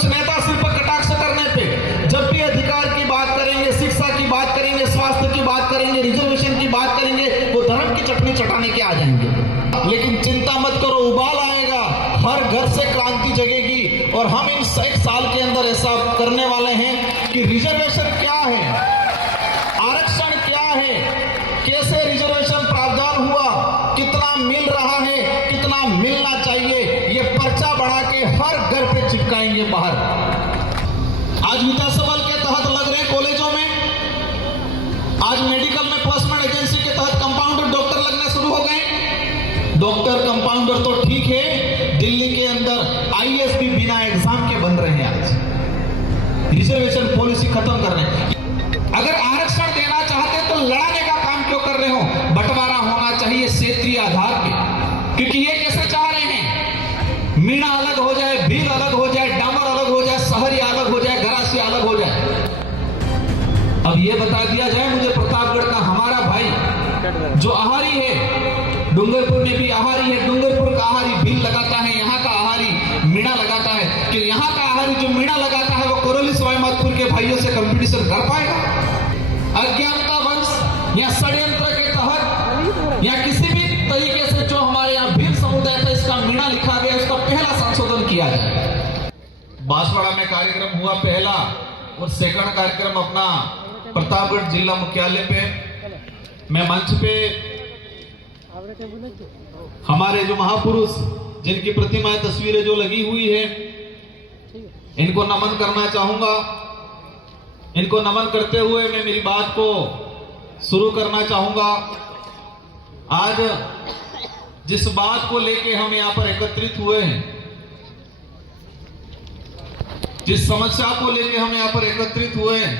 कुछ नेता सिर्फ कटाक्ष करने पे, जब भी अधिकार की बात करेंगे, शिक्षा की बात करेंगे, स्वास्थ्य की बात करेंगे, रिजर्वेशन की बात करेंगे, वो धर्म की चटनी चटाने के आ जाएंगे। लेकिन चिंता मत करो, उबाल आएगा, हर घर से क्रांति जगेगी। और हम इन 1 साल के अंदर ऐसा करने वाले हैं कि रिजर्वेशन क्या है, आरक्षण क्या है, कैसे रिजर्वेशन प्रावधान हुआ, कितना मिल रहा है, कितना मिलना चाहिए, ये पर्चा बढ़ा के हर घर पे चिपकाएंगे बाहर। आज विधानसभा के तहत लग रहे कॉलेजों में, आज मेडिकल में प्लेसमेंट एजेंसी के तहत कंपाउंडर डॉक्टर लगने शुरू हो गए। डॉक्टर कंपाउंडर तो ठीक है, दिल्ली के अंदर आईएएस भी बिना एग्जाम के बन रहे हैं। आज रिजर्वेशन पॉलिसी खत्म कर रहे हैं। अगर आरक्षण देना चाहते तो लड़ाने का काम क्यों कर रहे हो? बंटवारा होना चाहिए क्षेत्रीय आधार पे, क्योंकि ये कैसे चाह रहे हैं, मीणा अलग हो जाए, भील अलग हो जाए, डामर अलग हो जाए, सहरिया अलग हो जाए, गरासिया अलग हो जाए। अब ये बता दिया जाए मुझे, प्रतापगढ़ का हमारा भाई जो आहारी है, डूंगरपुर में भी आहारी है, डूंगरपुर का आहारी भील लगाता है, यहाँ का आहारी मीणा लगाता है, कि यहाँ का आहारी जो मीणा लगाता है वो कोरोली सवाईमाधोपुर के भाइयों से कंपटीशन कर पाएगा? अज्ञानता वंश या षड्यंत्र के तहत या किसी भी तरीके से जो हमारे यहाँ भील समुदाय का इसका मीणा लिखा गया, उसका पहला संशोधन किया जाए। बांसवाड़ा में कार्यक्रम हुआ पहला, और सेकंड कार्यक्रम अपना प्रतापगढ़ जिला मुख्यालय पे, मैं मंच पे हमारे जो महापुरुष जिनकी प्रतिमाएं तस्वीरें जो लगी हुई है, इनको नमन करना चाहूंगा। इनको नमन करते हुए मैं मेरी बात को शुरू करना चाहूंगा। आज जिस बात को लेके हम यहां पर एकत्रित हुए हैं, जिस समस्या को लेके हम यहां पर एकत्रित हुए हैं,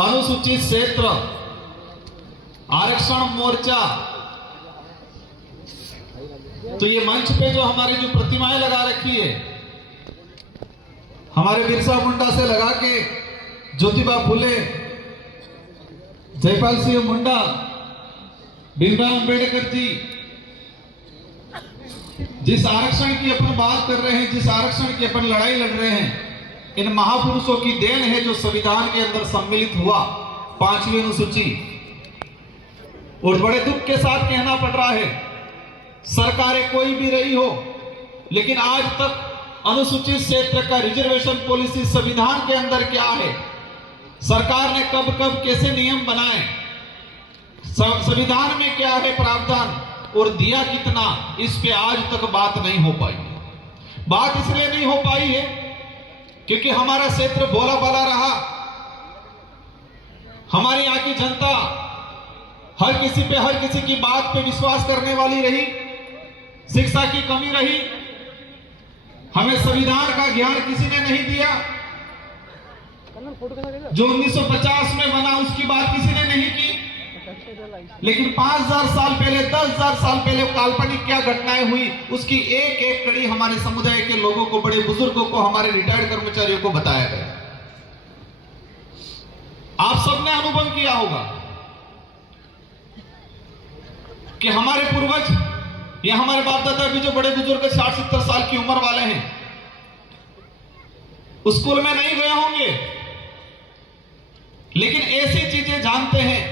अनुसूचित क्षेत्र आरक्षण मोर्चा, तो ये मंच पे जो हमारी जो प्रतिमाएं लगा रखी है, हमारे बिरसा मुंडा से लगा के ज्योतिबा फुले, जयपाल सिंह मुंडा, भीमराव अंबेडकर जी, जिस आरक्षण की अपन बात कर रहे हैं, जिस आरक्षण की अपन लड़ाई लड़ रहे हैं, इन महापुरुषों की देन है जो संविधान के अंदर सम्मिलित हुआ 5वीं अनुसूची। और बड़े दुख के साथ कहना पड़ रहा है, सरकारें कोई भी रही हो, लेकिन आज तक अनुसूचित क्षेत्र का रिजर्वेशन पॉलिसी संविधान के अंदर क्या है, सरकार ने कब कब कैसे नियम बनाए, संविधान में क्या है प्रावधान और दिया कितना, इस पे आज तक बात नहीं हो पाई। बात इसलिए नहीं हो पाई है क्योंकि हमारा क्षेत्र भोला भाला रहा, हमारे यहाँ की जनता हर किसी की बात पे विश्वास करने वाली रही, शिक्षा की कमी रही, हमें संविधान का ज्ञान किसी ने नहीं दिया, जो 1950 में बना उसकी बात किसी ने नहीं की। लेकिन 5000 साल पहले, 10,000 साल पहले काल्पनिक क्या घटनाएं हुई, उसकी एक एक कड़ी हमारे समुदाय के लोगों को, बड़े बुजुर्गों को, हमारे रिटायर्ड कर्मचारियों को बताया गया। आप सबने अनुभव किया होगा कि हमारे पूर्वज या हमारे बाप दादा भी जो बड़े बुजुर्ग 60-70 साल की उम्र वाले हैं, स्कूल में नहीं गए होंगे, लेकिन ऐसी चीजें जानते हैं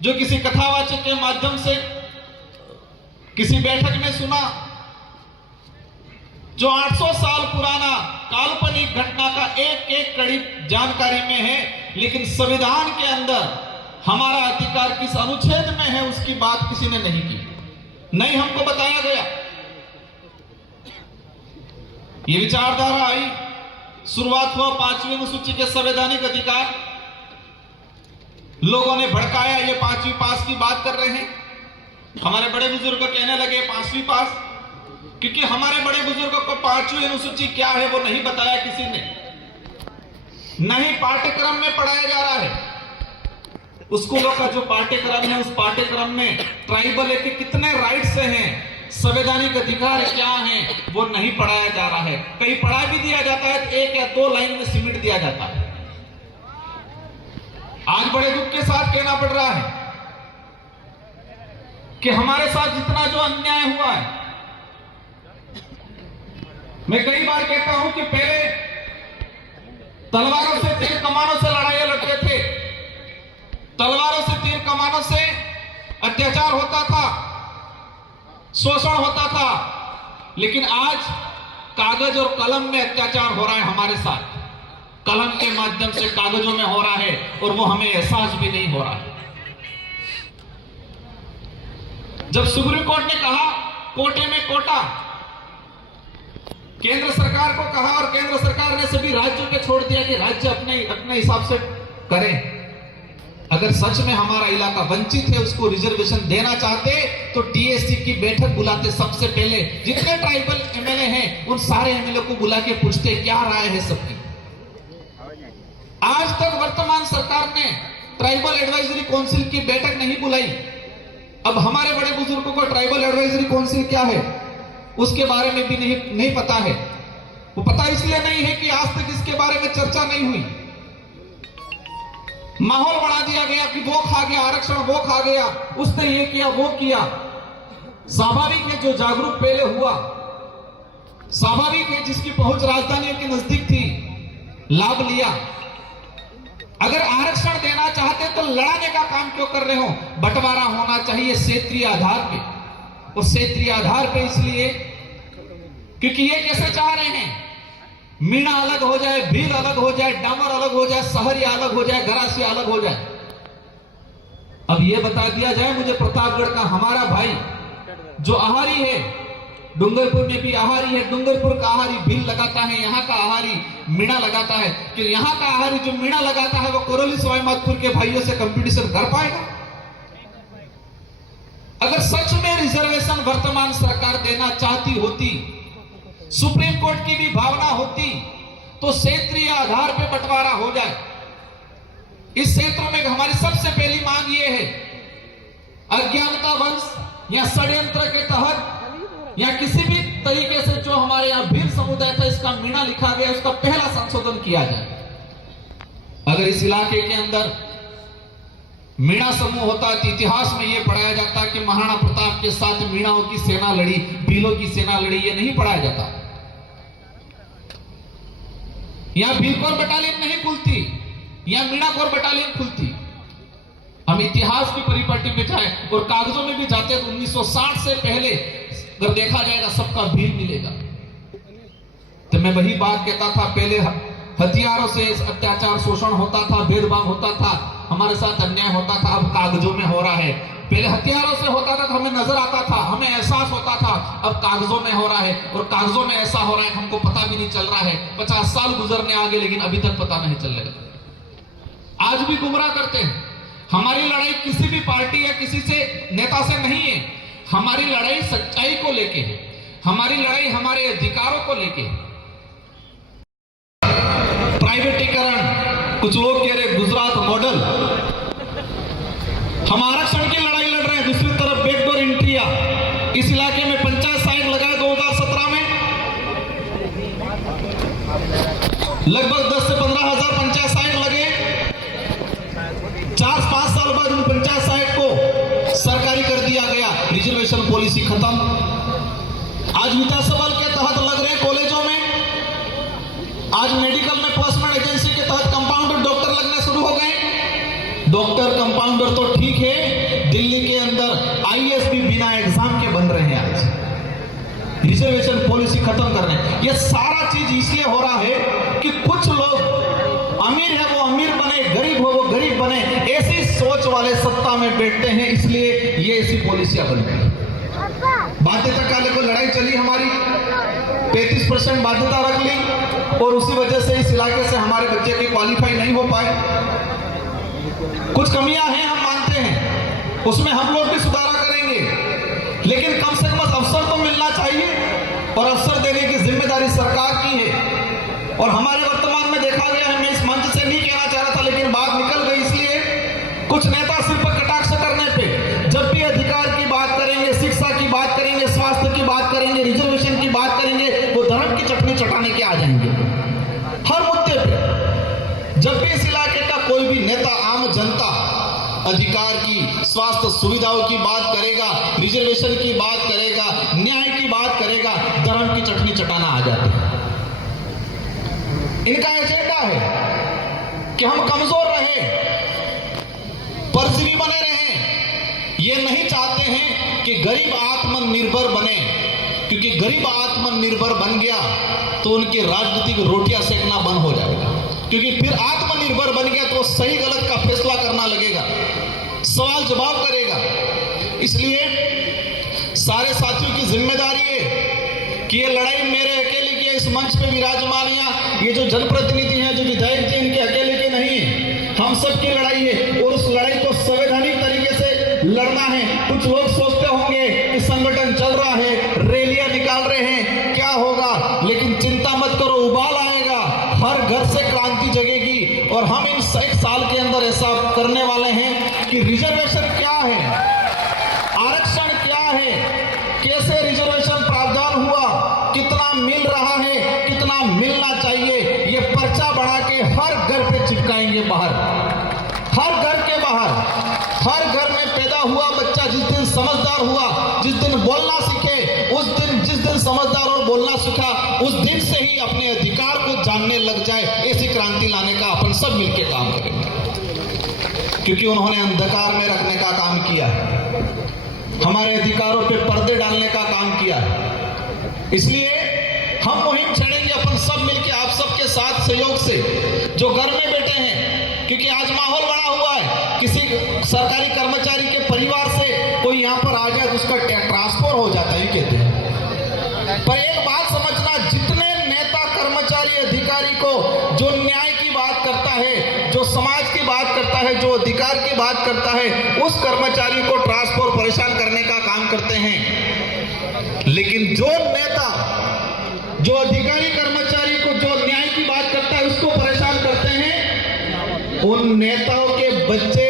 जो किसी कथावाचक के माध्यम से, किसी बैठक में सुना, जो 800 साल पुराना काल्पनिक घटना का एक एक कड़ी जानकारी में है, लेकिन संविधान के अंदर हमारा अधिकार किस अनुच्छेद में है उसकी बात किसी ने नहीं की, नहीं हमको बताया गया। ये विचारधारा आई, शुरुआत हुआ 5वीं अनुसूची के संवैधानिक अधिकार, लोगों ने भड़काया, ये 5वीं पास की बात कर रहे हैं। हमारे बड़े बुजुर्ग कहने लगे 5वीं पास, क्योंकि हमारे बड़े बुजुर्गों को 5वीं अनुसूची क्या है वो नहीं बताया किसी ने, नहीं पाठ्यक्रम में पढ़ाया जा रहा है। स्कूलों का जो पाठ्यक्रम है, उस पाठ्यक्रम में ट्राइबल के कितने राइट्स हैं, संवैधानिक अधिकार क्या हैं, वो नहीं पढ़ाया जा रहा है। कहीं पढ़ा भी दिया जाता है तो 1 या 2 लाइन में सिमट दिया जाता है। आज बड़े दुख के साथ कहना पड़ रहा है कि हमारे साथ जितना जो अन्याय हुआ है, मैं कई बार कहता हूं कि पहले तलवारों से तीर कमानों से लड़ाइयां लड़ते थे, तलवारों से तीर कमानों से अत्याचार होता था, शोषण होता था, लेकिन आज कागज और कलम में अत्याचार हो रहा है हमारे साथ। कलम के माध्यम से कागजों में हो रहा है और वो हमें एहसास भी नहीं हो रहा है। जब सुप्रीम कोर्ट ने कहा कोटे में कोटा, केंद्र सरकार को कहा और केंद्र सरकार ने सभी राज्यों पे छोड़ दिया कि राज्य अपने हिसाब से करें। अगर सच में हमारा इलाका वंचित है, उसको रिजर्वेशन देना चाहते तो टीएससी की बैठक बुलाते, सबसे पहले जितने ट्राइबल एमएलए हैं उन सारे एमएलए को बुला के पूछते क्या राय है सबकी। आज तक वर्तमान सरकार ने ट्राइबल एडवाइजरी काउंसिल की बैठक नहीं बुलाई। अब हमारे बड़े बुजुर्गों को ट्राइबल एडवाइजरी काउंसिल क्या है उसके बारे में भी नहीं पता है। वो पता इसलिए नहीं है कि आज तक इसके बारे में चर्चा नहीं हुई। माहौल बना दिया गया कि वो खा गया आरक्षण, वो खा गया, उसने ये किया वो किया। स्वाभाविक है जो जागरूक पहले हुआ, स्वाभाविक है जिसकी पहुंच राजधानियों के नजदीक थी, लाभ लिया। अगर आरक्षण देना चाहते तो लड़ाने का काम क्यों कर रहे हो? बंटवारा होना चाहिए क्षेत्रीय आधार पे, और क्षेत्रीय आधार पे इसलिए क्योंकि ये कैसे चाह रहे हैं मीणा अलग हो जाए, भील अलग हो जाए, डामर अलग हो जाए, सहरिया अलग हो जाए, गरासिया अलग हो जाए। अब ये बता दिया जाए मुझे प्रतापगढ़ का हमारा भाई जो आहारी है, डूंगरपुर में भी आहारी है, डूंगरपुर का आहारी भील लगाता है, यहाँ का आहारी मीणा लगाता है, कि यहाँ का आहारी जो मीणा लगाता है वो कोरोली सवाईमाधोपुर के भाइयों से कंपटीशन कर पाएगा? अगर सच में रिजर्वेशन वर्तमान सरकार देना चाहती होती, सुप्रीम कोर्ट की भी भावना होती, तो क्षेत्रीय आधार पे बंटवारा हो जाए। इस क्षेत्र में हमारी सबसे पहली मांग यह है, अज्ञानता वंश या षड्यंत्र के तहत या किसी भी तरीके से जो हमारे यहां भील समुदाय था इसका मीणा लिखा गया, उसका पहला संशोधन किया जाए। अगर इस इलाके के अंदर मीणा समूह होता तो इतिहास में यह पढ़ाया जाता कि महाराणा प्रताप के साथ मीणाओं की सेना लड़ी, भीलों की सेना लड़ी, यह नहीं पढ़ाया जाता। यहां भीलकोर बटालियन नहीं खुलती, यहां मीणाकोर बटालियन खुलती। हम इतिहास की परिपाटी में जाए और कागजों में भी जाते तो 1960 से पहले अगर देखा जाएगा सबका भील मिलेगा। तो मैं वही बात कहता था, पहले हथियारों से अत्याचार शोषण होता था, भेदभाव होता था, हमारे साथ अन्याय होता था, अब कागजों में हो रहा है। पहले हथियारों से होता था तो हमें नजर आता था, हमें एहसास होता था, अब कागजों में हो रहा है, और कागजों में ऐसा हो रहा है हमको पता भी नहीं चल रहा है। 50 साल गुजरने आगे लेकिन अभी तक पता नहीं चल रहा। आज भी गुमराह करते हैं। हमारी लड़ाई किसी भी पार्टी या किसी से नेता से नहीं है, हमारी लड़ाई सच्चाई को लेके है, हमारी लड़ाई हमारे अधिकारों को लेके है। प्राइवेटीकरण, कुछ लोग कह रहे गुजरात मॉडल, हम आरक्षण की लड़ाई लड़ रहे हैं, दूसरी तरफ बैकडोर एंट्री। इस इलाके में पंचायत साइट लगाए 2017 में, लगभग 10 से 15 हजार पंचायत साइट लगे। 4-5 साल बाद उन पंचायत साइट को सरकारी कर दिया गया, रिजर्वेशन पॉलिसी खत्म। आज विधानसभा के तहत लग रहे कॉलेजों में, आज मेडिकल में प्लेसमेंट एजेंसी के तहत कंपाउंडर डॉक्टर लगने शुरू हो गए। डॉक्टर कंपाउंडर तो ठीक है, दिल्ली के अंदर आईएएस भी बिना एग्जाम के बन रहे हैं आज, रिजर्वेशन पॉलिसी खत्म कर रहे हैं। यह सारा चीज इसलिए हो रहा है कि कुछ लोग अमीर है वो अमीर बने, गरीब हो वो गरीब बने, ऐसी सोच वाले सत्ता में बैठते हैं, इसलिए ये ऐसी पॉलिसियां बन गई। बाध्यता काले को लड़ाई चली हमारी, 35% बाध्यता रख ली, और उसी वजह से इस इलाके से हमारे बच्चे की क्वालिफाई नहीं हो पाए। कुछ कमियां हैं हम मानते हैं, उसमें हम लोग भी सुधारा करेंगे, लेकिन कम से कम अवसर तो मिलना चाहिए, और अवसर देने की जिम्मेदारी सरकार की है। और हमारे वर्तमान में देखा गया है, मैं इस मंच से नहीं कहना चाह रहा था लेकिन बात निकल गई, इसलिए कुछ नेता सिर्फ कटाक्ष करने पे, जब भी अधिकार की बात करेंगे, शिक्षा की बात करेंगे, स्वास्थ्य की बात करेंगे, रिजर्वेशन की बात करेंगे, वो धर्म की चटनी चटाने के आ जाएंगे हर मुद्दे पे। जब भी इस इलाके का कोई भी नेता आम जनता अधिकार की, स्वास्थ्य सुविधाओं की बात करेगा, रिजर्वेशन की बात करेगा, न्याय की बात करेगा, धर्म की चटनी चटाना आ जाते हैं। इनका एजेंडा है कि हम कमजोर रहे, परजीवी बने रहें। ये नहीं चाहते हैं कि गरीब आत्मनिर्भर बने, क्योंकि गरीब आत्मनिर्भर बन गया तो उनकी राजनीतिक रोटियां सेकना बंद हो जाएगा। क्योंकि फिर आत्मनिर्भर बन गया तो सही गलत का फैसला करना लगेगा, सवाल जवाब करेगा। इसलिए सारे साथियों की जिम्मेदारी है कि ये लड़ाई मेरे अकेले की, इस मंच पे विराजमान ये जो जनप्रतिनिधि हैं, जो विधायक जी, इनके अकेले के नहीं है, हम सबकी लड़ाई है। और उस लड़ाई को संवैधानिक तरीके से लड़ना है। कुछ लोग सोचते होंगे कि संगठन चल रहा है, रैलियां निकाल रहे हैं, क्या होगा, लेकिन चिंता मत करो, उबाल आएगा, हर घर से क्रांति जगेगी। और हम इन 1 साल के अंदर ऐसा करने वाले हैं कि रिजर्वेशन क्या है, आरक्षण क्या है, कैसे रिजर्वेशन प्रावधान हुआ, कितना मिल रहा है, कितना मिलना चाहिए, ये पर्चा बढ़ा के हर घर पे चिपकाएंगे बाहर, हर घर के बाहर। हर घर में पैदा हुआ बच्चा जिस दिन समझदार हुआ, जिस दिन बोलना सीखे, जिस दिन समझदार और बोलना सीखा, उस दिन से ही अपने अधिकार को जानने लग जाए। ऐसी क्रांति लाने का अपन सब मिलकर काम करेंगे, क्योंकि उन्होंने अंधकार में रखने का काम किया है, हमारे अधिकारों पे पर्दे डालने का काम किया है। इसलिए हम मुहिम छेड़ेंगे अपन सब मिलकर, आप सबके साथ सहयोग से, जो घर में बैठे हैं, क्योंकि आज माहौल बड़ा हुआ है। किसी सरकारी कर्मचारी के परिवार से कोई यहाँ पर आ जाए तो उसका ट्रांसफर हो जाता है, कहते हैं। पर एक बात समझना, जितने नेता, कर्मचारी, अधिकारी को जो न्याय की बात करता है, जो समाज की बात करता है, जो अधिकार की बात करता है, उस कर्मचारी को ट्रांसफर परेशान करने का काम करते हैं। लेकिन जो नेता, जो अधिकारी, कर्मचारी को जो न्याय की बात करता है, उसको परेशान करते हैं। उन नेताओं के बच्चे,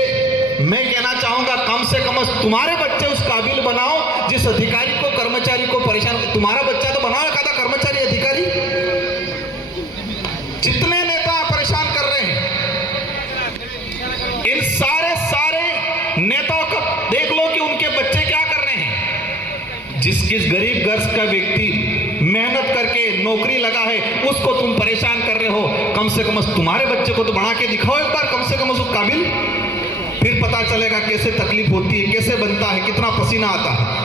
मैं कहना चाहूंगा, कम से कम तुम्हारे बच्चे उस काबिल बनाओ जिस अधिकारी को, कर्मचारी को परेशान। तुम्हारा बच्चा तो बनाओ एखादा कर्मचारी, अधिकारी। जितने नेता परेशान कर रहे हैं, इन सारे नेताओं का देख लो कि उनके बच्चे क्या कर रहे हैं। जिस गरीब घर का व्यक्ति मेहनत करके नौकरी लगा है, उसको तुम परेशान कर रहे हो। कम से कम तुम्हारे बच्चे को तो बना के दिखाओ एक बार, कम से कम उस काबिल। फिर पता चलेगा कैसे तकलीफ होती है, कैसे बनता है, कितना पसीना आता है।